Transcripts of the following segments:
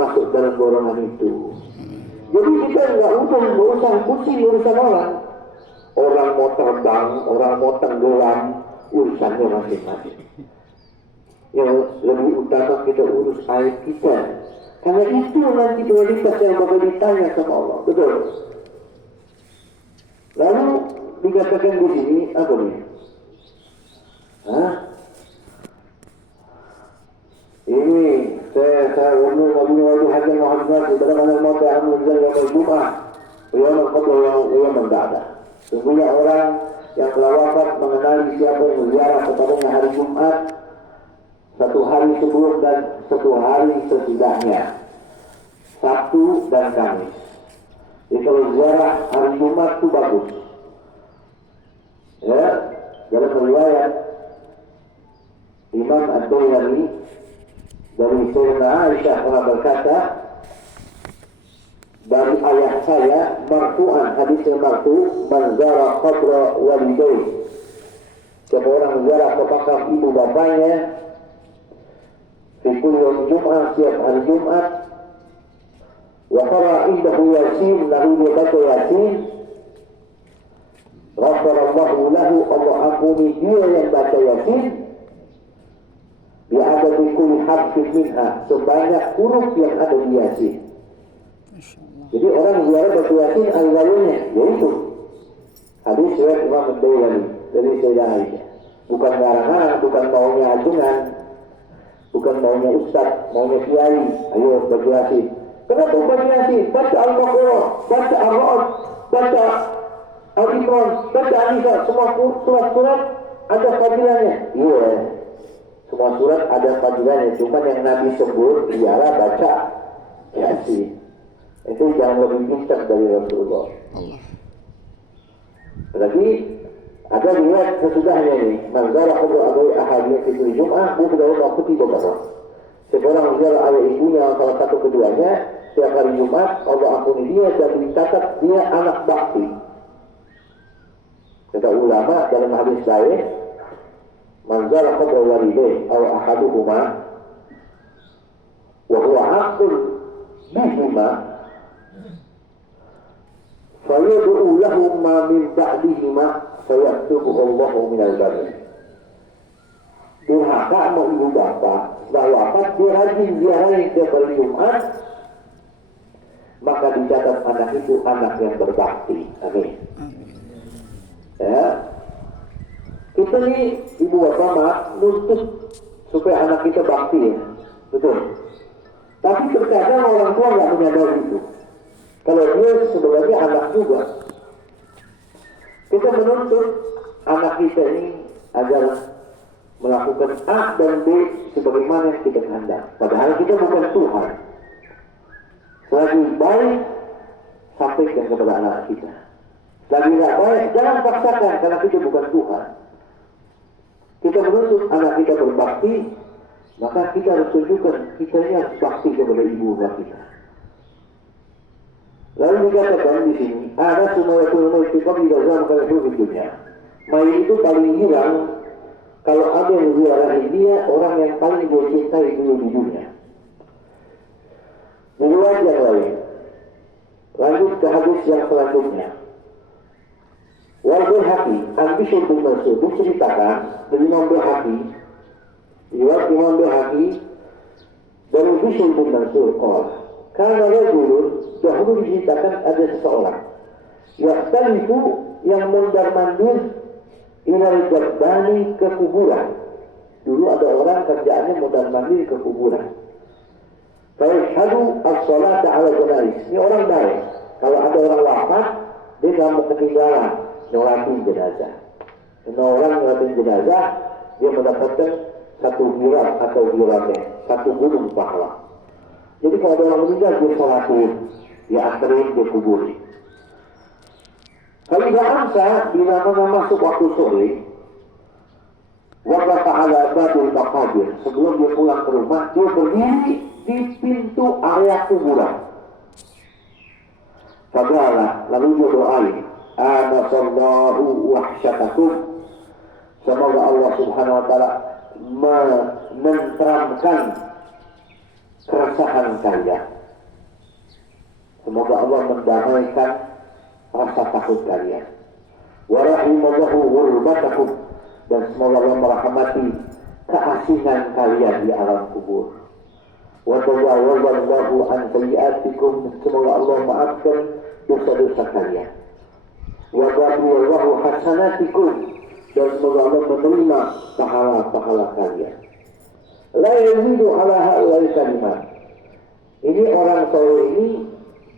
masuk dalam golongan itu. Jadi kita nggak usah pusing urusan orang. Orang mau terbang, orang mau tenggelam, urusannya masing-masing. Yang lebih utama kita urus aib kita. Karena itu nanti prioritas yang bakal ditanya sama Allah. Betul. Lalu dikatakan di sini apa nih? Ini saya umur Nabi Muhammad Haji Muhammad bagaimana mata amal yang Jumat, yang qabla yang mendadak. Sungguhnya orang yang telah wafat mengenali siapa yang berziarah kepadanya hari Jumat, satu hari sebelum dan satu hari sesudahnya, Sabtu dan Kamis. Jadi kalau ziarah hari Jumat itu bagus. Ya, dalam riwayat Imam Ad-Dailami dari Sayyidina Aisyah pernah berkata, dari ayah saya marfu'an, hadisnya marfu', man zara qabra walidayhi, siapa orang ziarah ke makam ibu bapanya fi kulli yawm Jum'ah, setiap hari Jumat, wa qara indahu yasin, lalu dia baca yasin, ghafarallahu lahu, Allah ampuni dia yang baca yasin, dia ada di kulli harfin minha, sebanyak huruf yang ada di yasin. Jadi orang ziarah baca yasin al-waliynya, yaitu hadis riwayat Imam Ad-Dailami dari Sayyidah Aisyah. Bukan ngarang-ngarang, bukan maunya ajunan, bukan maunya ustaz, maunya kiai. Ayo baca yasin. Kenapa baca yasin? Baca Al-Baqarah, baca Ar-Ra'd, baca Al-Imran, baca An-Nisa, semua surat-surat ada fadilahnya. Iya. Semua surat ada fadilahnya, cuma yang Nabi sebut ialah baca yasin. Itu jangan lebih pintar dari Rasulullah. Lagi ada riwayat sesudahnya ini, man zara qabra abai ahadiyah fi Jum'ah, bukan Allah kutiba bahwa seorang ziarah ayah ibunya salah satu keduanya setiap hari Jumat, Allah ampuni dia dan dicatat dia anak bakti. Kata ulama dalam hadis lain, man zara qabra walidayhi aw ahaduhuma wa huwa aqul bihima fayad'u lahum ma min ba'dihima fayaktubuhu Allahu min al-barri. Durhaka mau ibu bapa setelah wafat dia rajin ziarahin setiap hari Jumat, maka dicatat anak itu anak yang berbakti. Amin. Ya, kita nih ibu bapak mak nuntut supaya anak kita bakti ya, betul. Tapi terkadang orang tua nggak menyadari itu. Kalau dia sebenarnya anak juga, kita menuntut anak kita ini agar melakukan A dan B sebagaimana yang kita kehendak. Padahal kita bukan Tuhan. Selagi baik, sampaikan kepada anak kita. Selagi tidak baik, jangan paksakan karena kita bukan Tuhan. Kita menuntut anak kita berbakti, maka kita harus tunjukkan kita ini harus bakti kepada ibu bapak kita. Lalu dikatakan di sini, ada semua yang menunjukkan di dalam kehidupan di dunia. Mayit itu paling hilang kalau ada yang ziarahi dia, orang yang paling dia cintai dulu di dunia. Riwayat yang lain. Lanjut ke hadis yang selanjutnya. Wal-Baihaqi, Al-Bishr bin Mansur diceritakan dari Imam Baihaqi, riwayat Imam Baihaqi dari Bishr bin Mansur qala, karena rajulun, dahulu diceritakan ada seseorang yahtalifu yang mondar-mandir ilal jabbani ke kuburan. Dulu ada orang kerjaannya mondar-mandir ke kuburan. Fayashhadu as-salata ala janais. Ini orang baik. Kalau ada orang wafat, dia nggak mau ketinggalan nyolatin jenazah. Karena orang nyolatin jenazah, dia mendapatkan satu birat atau biratnya, satu gunung pahala. Jadi kalau ada orang meninggal, dia sholatin, dia anterin, dia kuburin. Kalau tidak amsa, bila mana masuk waktu sore, waqafa ala babul maqabir, sebelum dia pulang ke rumah, dia berdiri di pintu area kuburan. Fadala, lalu dia doain, anasallahu wahsyatakum, semoga Allah subhanahu wa ta'ala menenteramkan keresahan kalian. Semoga Allah mendamaikan rasa takut kalian. Wa rahimallahu ghurubatakum, dan semoga Allah merahmati keasingan kalian di alam kubur. Wa tajawazallahu an sayyi'atikum, semoga Allah maafkan dosa-dosa kalian. Wa ghafirallahu hasanatikum, dan semoga Allah menerima pahala-pahala kalian. La yazidu ala ha'ulai kalimat. Ini orang soleh ini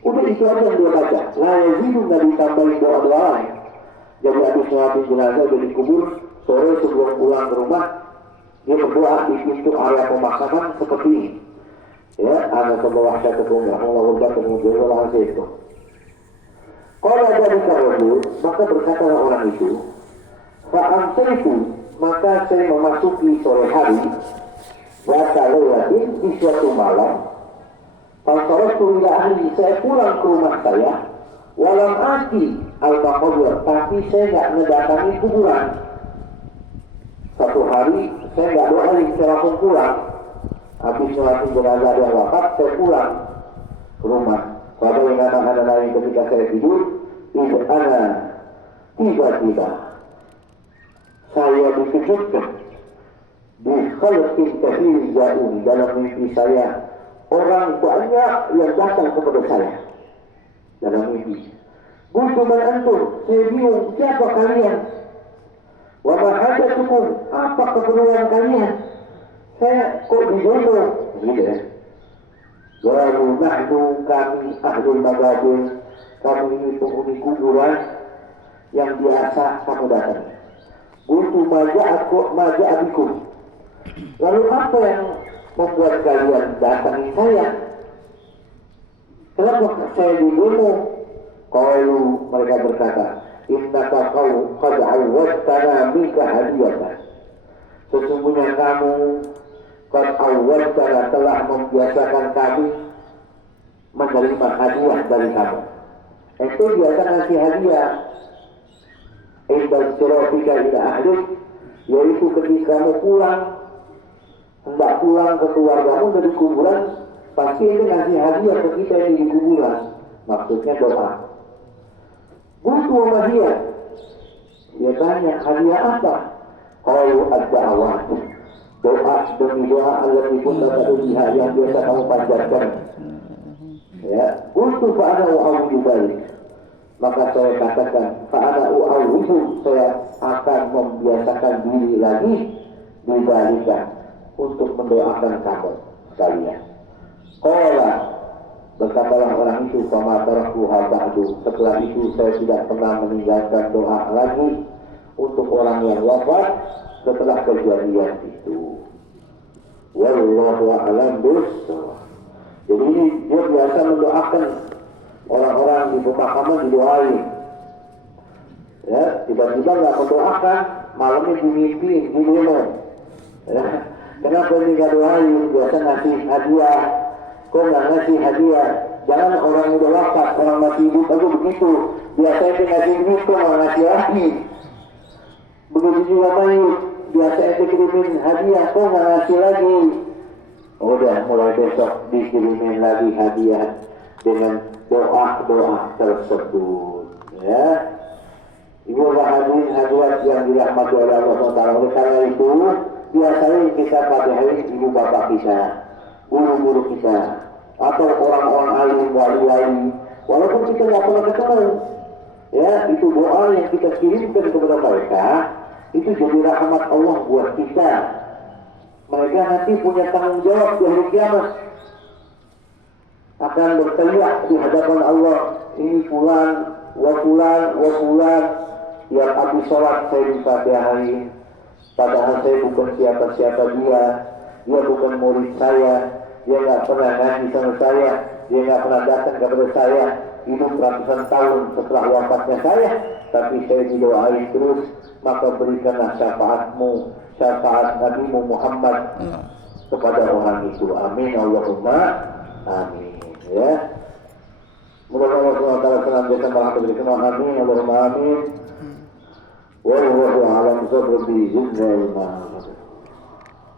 udah itu aja yang dia baca. La yazidu, nggak ditambahin doa-doa lain. Jadi habis ngelatin jenazah udah dikubur, sore sebelum pulang ke rumah dia berdoa di pintu area pemakaman seperti ini. Ya, ana sebuah syaitan Allah berkata menjawab itu. Kalau ada karajul, maka berkatalah orang itu, fa'amsaitu, maka saya memasuki sore hari, baca lewatin di suatu malam, falsarastu ila ahli, saya pulang ke rumah saya, walam ati al-maqabur, tapi saya nggak mendatangi kuburan. Satu hari saya nggak doain, saya langsung pulang. Habis ngelakuin jenazah yang wafat, saya pulang ke rumah. Pada yang anak-anak lain ketika saya tidur, tiba-tiba saya dikejutkan di khalqin kathir ja'un, dalam mimpi saya orang banyak yang datang kepada saya dalam mimpi. Qultu man antum, saya bingung, siapa kalian? Wa ma hajatukum, apa keperluan kalian? Saya kok dijodoh gitu ya. Lalu nahnu, kami ahlul magabir, kami ini penghuni kuburan yang biasa kamu datangi. Qultu maja'abikum, lalu apa yang membuat kalian datangi saya? Kenapa saya dibunuh? Qalu, mereka berkata, innaka qad awwadtana minka hadiyatan, sesungguhnya kamu qad awwadtana, telah membiasakan kami menerima hadiah dari kamu. Itu biasa ngasih hadiah. Indal sirofika ila ahlik, yaitu ketika kamu pulang, hendak pulang ke keluargamu dari kuburan, pasti itu ngasih hadiah ke kita yang di kuburan. Maksudnya doa. Butuh hadiah. Dia tanya, hadiah apa? Qalu ad-da'awat, doa demi doa Allah pun dapat ujiha yang biasa kamu panjatkan. Ya, butuh fa'ana u'awudu balik. Maka saya katakan, fa'ana u'awudu, saya akan membiasakan diri lagi dibalikan untuk mendoakan kamu sekalian. Qala, berkatalah orang itu, fama tarakuha ba'du, setelah itu saya tidak pernah meninggalkan doa lagi untuk orang yang wafat setelah kejadian itu. Wallahu a'lam bishawab. Jadi dia biasa mendoakan orang-orang di pemakaman, didoain. Ya, tiba-tiba nggak mendoakan, malamnya dimimpi, diminum. Ya, kenapa ini nggak doain? Biasa ngasih hadiah. Kok nggak ngasih hadiah? Jangan orang udah wafat, orang masih hidup aja begitu. Biasanya ngasih duit, kok nggak ngasih lagi. Begitu juga mayit, biasa itu kirimin hadiah, kok nggak ngasih lagi. Udah mulai besok dikirimin lagi hadiah dengan doa-doa tersebut. Ya, ibu hadirin hadirat yang dirahmati oleh Allah SWT. Oleh karena itu biasanya kita padahi ibu bapak kita, guru-guru kita, atau orang-orang alim, wali-wali, walaupun kita nggak pernah ketemu. Ya, itu doa yang kita kirimkan kepada mereka, itu jadi rahmat Allah buat kita. Mereka nanti punya tanggung jawab di hari kiamat, akan berteriak di hadapan Allah, ini fulan, wa fulan, wa fulan, yang habis sholat saya difatihain, padahal saya bukan siapa-siapa dia bukan murid saya, dia nggak pernah ngaji sama saya, dia nggak pernah datang kepada saya, hidup ratusan tahun setelah wafatnya saya, tapi saya didoain terus, maka berikanlah syafaatmu, syafaat Nabi Muhammad kepada orang itu. Amin Allahumma amin. Ya, mudah-mudahan Allah SWT senantiasa merahmati. Amin Allahumma amin. Wallahu a'lam bishawab.